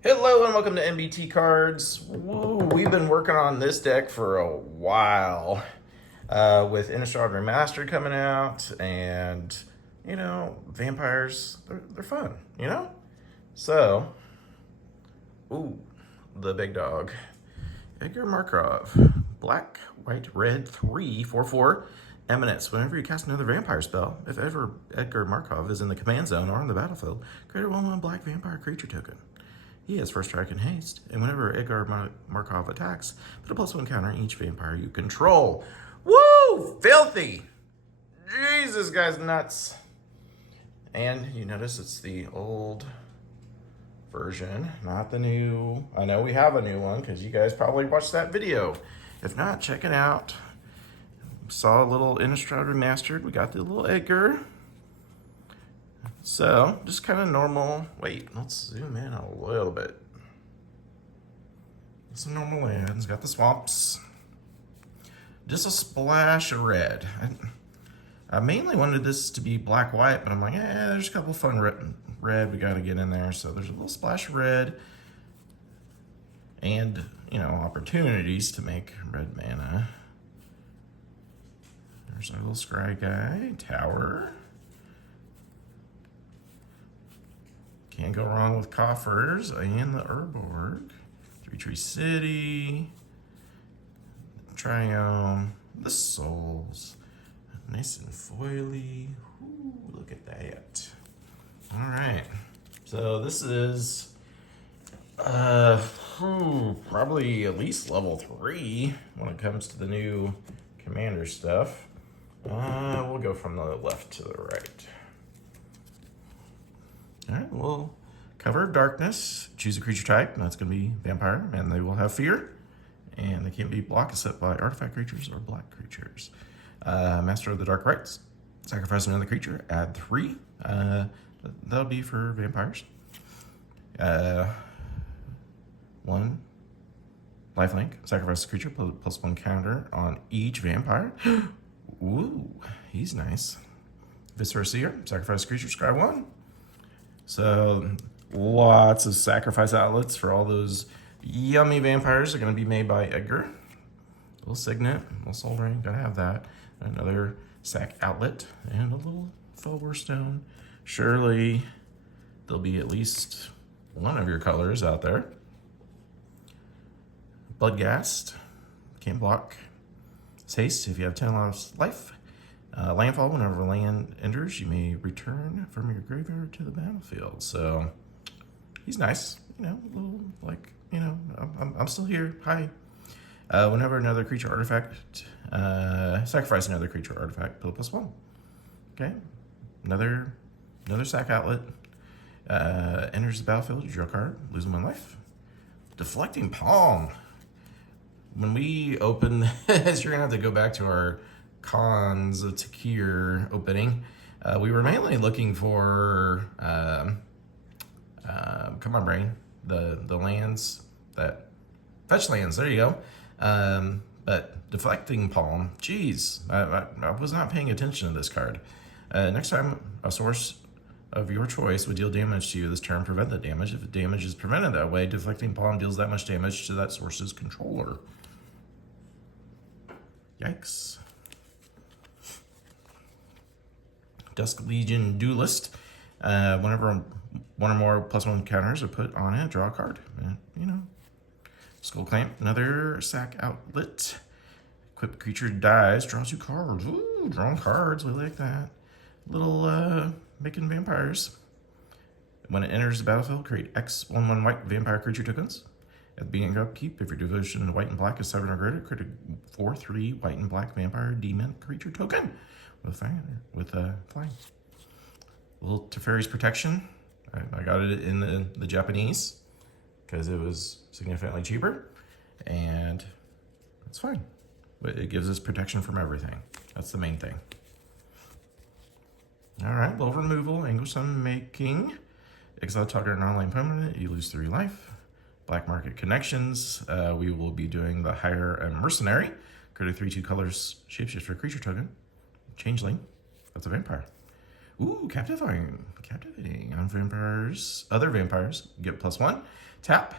Hello and welcome to NBT Cards. Woo, we've been working on this deck for a while with Innistrad Remastered coming out, and vampires, they're fun, So, ooh, the big dog, Edgar Markov, black, white, red, 3/4/4 Eminence. Whenever you cast another vampire spell, if ever Edgar Markov is in the command zone or on the battlefield, create a 1/1 black vampire creature token. He has first strike and haste, and whenever Edgar Markov attacks, put a +1 counter on each vampire you control. Woo! Filthy! Jesus, guy's nuts. And you notice it's the old version, not the new. I know we have a new one because you guys probably watched that video. If not, check it out. Saw a little Innistrad Remastered. We got the little Edgar. So, just kind of normal. Wait, let's zoom in a little bit. Some normal lands. Got the swamps. Just a splash of red. I mainly wanted this to be black-white, but I'm like, there's a couple fun red we got to get in there. So there's a little splash of red. And, opportunities to make red mana. There's our little scry guy. Tower. Can't go wrong with coffers and the Urborg. Three Tree City. Triome. The Souls. Nice and foily. Ooh, look at that. Alright. So this is probably at least level 3 when it comes to the new commander stuff. We'll go from the left to the right. All right, we'll cover darkness. Choose a creature type. That's going to be vampire, and they will have fear. And they can't be blocked except by artifact creatures or black creatures. Master of the Dark Rites. Sacrifice another creature. Add 3. That'll be for vampires. 1 lifelink. Sacrifice a creature. +1 counter on each vampire. Ooh, he's nice. Viscera Seer. Sacrifice a creature. Scry 1. So lots of sacrifice outlets for all those yummy vampires are going to be made by Edgar. A little Signet, a little Soul Ring, gotta have that. Another sack outlet, and a little Fulgur Stone. Surely there'll be at least one of your colors out there. Bloodghast, can't block. Haste, if you have 10 life. Landfall, whenever land enters, you may return from your graveyard to the battlefield. So he's nice, a little like, I'm still here. Hi. Whenever another creature artifact, sacrifice another creature artifact, put a +1. Okay. Another sack outlet. Enters the battlefield, you draw a card, losing 1 life. Deflecting Palm. When we open this, you're gonna have to go back to our Cons of Takir opening. We were mainly looking for come on brain, the lands that fetch lands, there you go. But Deflecting Palm, geez, I was not paying attention to this card. Next time a source of your choice would deal damage to you this turn, prevent that damage. If the damage is prevented that way, Deflecting Palm deals that much damage to that source's controller. Yikes. Dusk Legion Duelist. Whenever one or more +1 counters are put on it, draw a card. Skull Clamp, another sack outlet. Equipped creature dies, draws 2 cards. Ooh, drawing cards, we like that. Little making vampires. When it enters the battlefield, create X 1/1 white vampire creature tokens. At the beginning of upkeep, if your devotion to white and black is 7 or greater, create a 4/3 white and black vampire demon creature token with flying. A little Teferi's Protection. I got it in the Japanese because it was significantly cheaper, and it's fine. But it gives us protection from everything. That's the main thing. All right, little removal, Anguish Sunmaking. Exile target non-land permanent, you lose 3 life. Black Market Connections, we will be doing the Hire a Mercenary. Create a 3/2 colors shapeshifter creature token. Changeling, that's a vampire. Ooh, captivating. Captivating. On vampires. Other vampires get +1. Tap.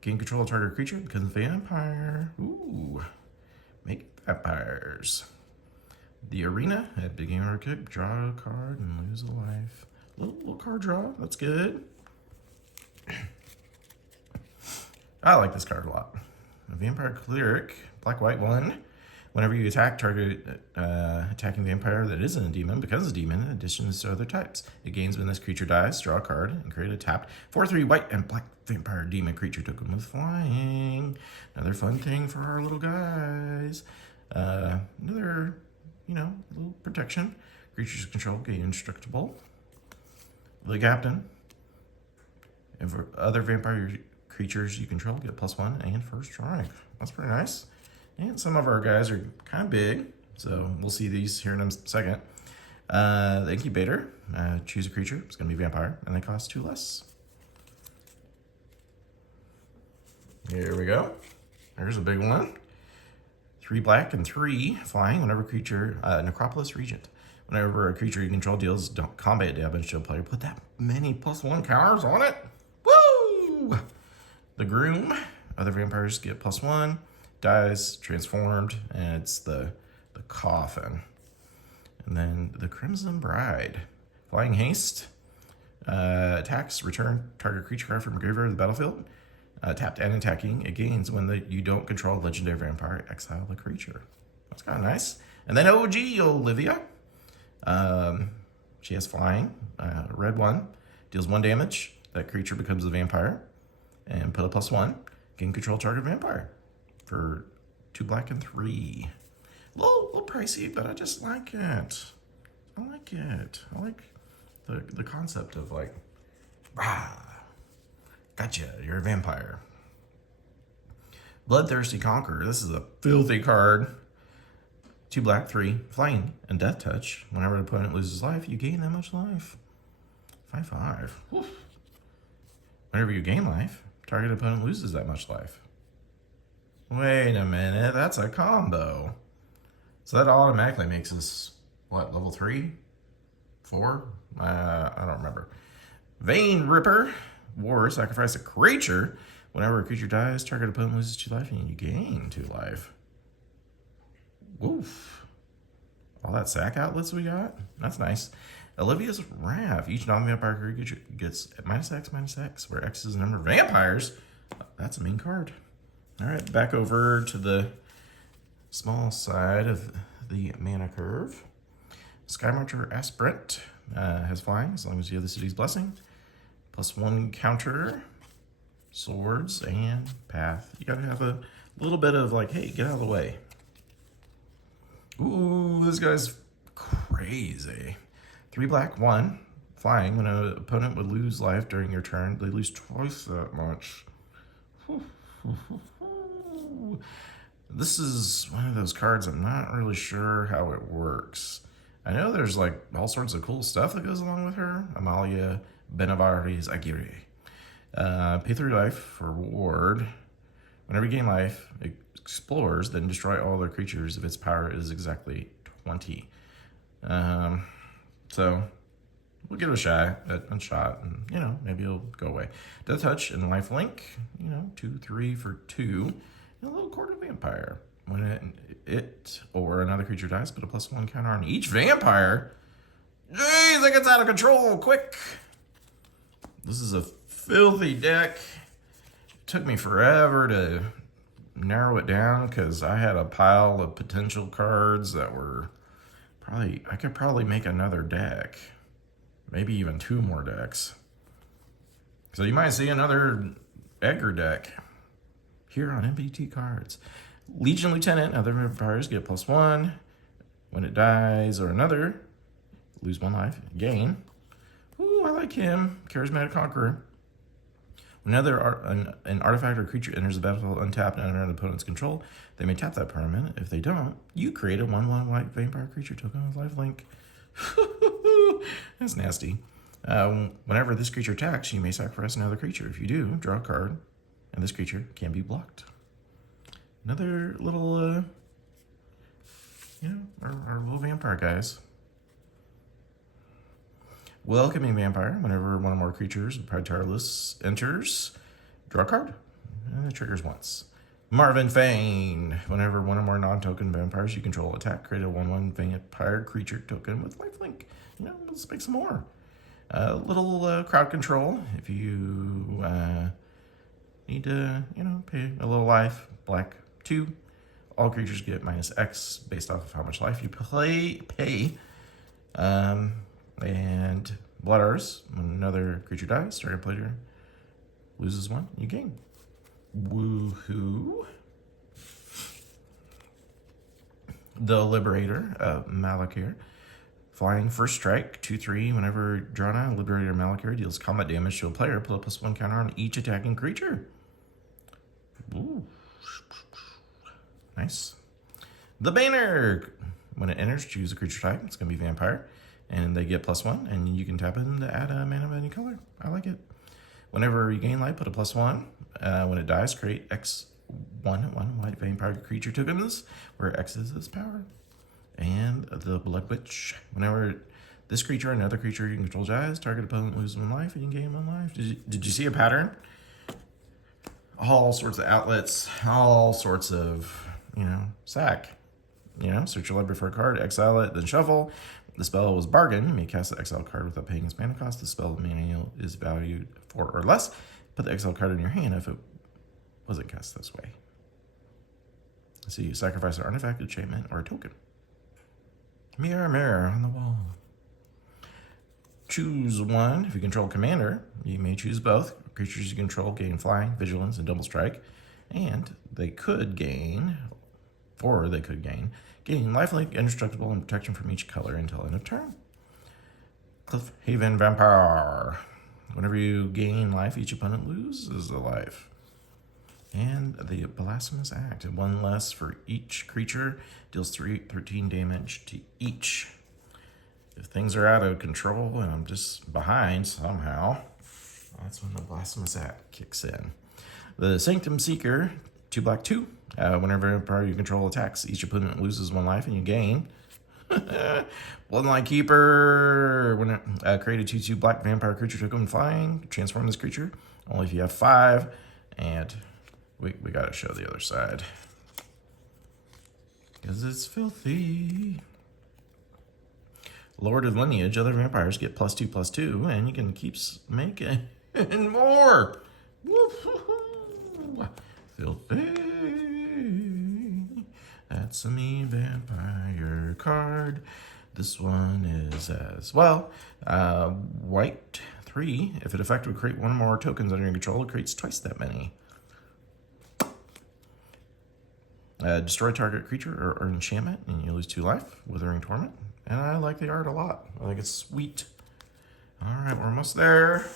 Gain control of target creature. Becomes a vampire. Ooh. Make vampires. The arena. At beginning of our kick, draw a card and lose a life. Little card draw. That's good. I like this card a lot. A vampire cleric. Black-white 1. Whenever you attack, target attacking vampire that isn't a demon becomes a demon in addition to other types. It gains when this creature dies. Draw a card and create a tapped 4/3 white and black vampire demon creature token with flying. Another fun thing for our little guys. Another, little protection. Creatures control gain indestructible. The captain. And for other vampire creatures you control, get +1 and first strike. That's pretty nice. And some of our guys are kind of big, so we'll see these here in a second. The incubator, choose a creature. It's going to be vampire, and they cost 2 less. Here we go. There's a big one. 3 black and 3 flying. Whenever creature, Necropolis Regent. Whenever a creature you control deals combat damage to a player, put that many +1 counters on it. Woo! The groom. Other vampires get +1. Dies, transformed, and it's the coffin. And then the Crimson Bride. Flying haste. Attacks, return target creature card from graveyard to the battlefield. Tapped and attacking. It gains when you don't control legendary vampire, exile the creature. That's kind of nice. And then OG Olivia. She has flying. Red 1. Deals 1 damage. That creature becomes a vampire. And put a +1. Gain control target vampire. For 2 black and 3. A little pricey, but I just like it. I like it. I like the concept of like, gotcha, you're a vampire. Bloodthirsty Conqueror. This is a filthy card. 2 black, 3 flying and death touch. Whenever an opponent loses life, you gain that much life. 5/5. Whenever you gain life, target opponent loses that much life. Wait a minute, that's a combo. So that automatically makes us, what, level 3? 4? I don't remember. Vein Ripper. War, sacrifice a creature. Whenever a creature dies, target opponent loses 2 life and you gain 2 life. Woof. All that sack outlets we got? That's nice. Olivia's Wrath. Each non-vampire creature gets -X, where X is the number of vampires. That's a mean card. All right, back over to the small side of the mana curve. Skymarcher Aspirant has flying, as long as you have the city's blessing. +1 counter, swords, and path. You gotta have a little bit of like, hey, get out of the way. Ooh, this guy's crazy. 3 black, 1 flying. When an opponent would lose life during your turn, they lose twice that much. This is one of those cards I'm not really sure how it works. I know there's like all sorts of cool stuff that goes along with her. Amalia Benavides Aguirre. Pay 3 life for reward. Whenever you gain life, it explores, then destroy all other creatures if its power is exactly 20. So we'll give it a shot, and maybe it'll go away. Death Touch and Life Link, 2, 3 for 2. And a little Court of Vampire. When it or another creature dies, put a +1 counter on each vampire. Jeez, it gets out of control quick. This is a filthy deck. It took me forever to narrow it down because I had a pile of potential cards that were I could probably make another deck. Maybe even 2 more decks. So you might see another Edgar deck here on MBT Cards. Legion Lieutenant, other vampires get +1. When it dies or another, lose 1 life, gain. Ooh, I like him. Charismatic Conqueror. Whenever an artifact or creature enters the battlefield untapped and under an opponent's control, they may tap that permanent. If they don't, you create a 1/1 white vampire creature token with lifelink. That's nasty. Whenever this creature attacks, you may sacrifice another creature. If you do, draw a card, and this creature can be blocked. Another little, our little vampire guys. Welcoming Vampire. Whenever one or more creatures with Priority list enters, draw a card. And it triggers once. Marvin Fane. Whenever one or more non-token vampires you control attack, create a 1/1 vampire creature token with lifelink. Let's make some more. Little crowd control. If you need to, pay a little life. Black 2. All creatures get -X based off of how much life you pay. And Blood Artist. When another creature dies, target player loses 1, you gain. Woohoo. The Liberator of Malakir. Flying first strike, 2/3. Whenever drawn out, Liberator Malakir deals combat damage to a player. Put a +1 counter on each attacking creature. Ooh. Nice. The Banner. When it enters, choose a creature type. It's going to be Vampire. And they get +1, and you can tap in to add a mana of any color. I like it. Whenever you gain life, put a +1. When it dies, create X1 white vampire creature tokens, where X is its power. And the Blood Witch. Whenever this creature or another creature you control dies, target opponent loses 1 life, and you gain 1 life. Did you see a pattern? All sorts of outlets, all sorts of, sack. Search your library for a card, exile it, then shuffle. The spell was Bargain. You may cast the exile card without paying its mana cost. The spell manual is valued 4 or less. Put the exile card in your hand if it wasn't cast this way. So you sacrifice an artifact, enchantment, or a token. Mirror, mirror on the wall. Choose one. If you control commander, you may choose both. Creatures you control gain flying, vigilance, and double strike. And they could gain lifelink, indestructible, and protection from each color until end of turn. Cliffhaven Vampire. Whenever you gain life, each opponent loses a life. And the Blasphemous Act. 1 less for each creature. Deals 13 damage to each. If things are out of control and I'm just behind somehow, that's when the Blasphemous Act kicks in. The Sanctum Seeker. 2 black 2. Whenever a power you control attacks, each opponent loses 1 life and you gain. Bloodline Keeper. When create a 2/2 black vampire creature token flying. Transform this creature. Only if you have 5. And we got to show the other side. Because it's filthy. Lord of Lineage. Other vampires get +2/+2. And you can keep making more. Filthy. That's a mean vampire card. This one is as well. White 3. If it effectively create 1 or more tokens under your control, it creates twice that many. Destroy target creature or enchantment, and you lose 2 life. Withering Torment. And I like the art a lot. I think it's sweet. All right, we're almost there.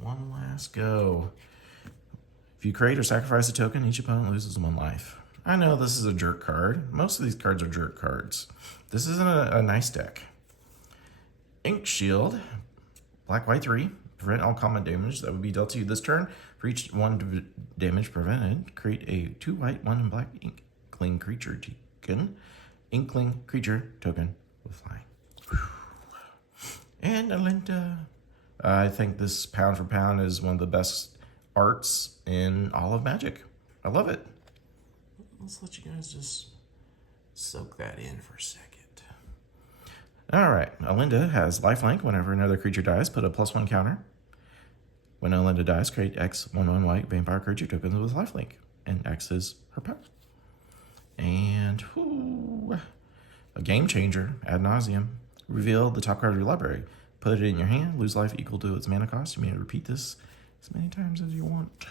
One last go. If you create or sacrifice a token, each opponent loses 1 life. I know this is a jerk card. Most of these cards are jerk cards. This isn't a nice deck. Ink Shield. Black, white 3. Prevent all combat damage that would be dealt to you this turn. For each 1 damage prevented, create a 2 white, 1 black Inkling creature token. Inkling creature token with flying. And Alinta. I think this pound for pound is one of the best arts in all of Magic. I love it. Let's let you guys just soak that in for a second. All right, Alinda has lifelink. Whenever another creature dies, put a +1 counter. When Alinda dies, create X 1/1 white vampire creature tokens with lifelink, and X is her power. And a game changer ad nauseum. Reveal the top card of your library. Put it in your hand. Lose life equal to its mana cost. You may repeat this as many times as you want.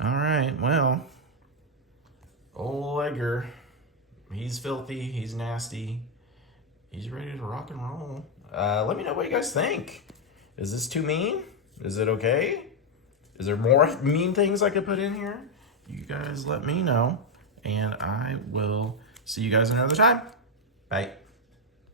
All right, well, old Edgar, he's filthy, he's nasty, he's ready to rock and roll. Let me know what you guys think. Is this too mean? Is it okay? Is there more mean things I could put in here? You guys let me know, and I will see you guys another time. Bye.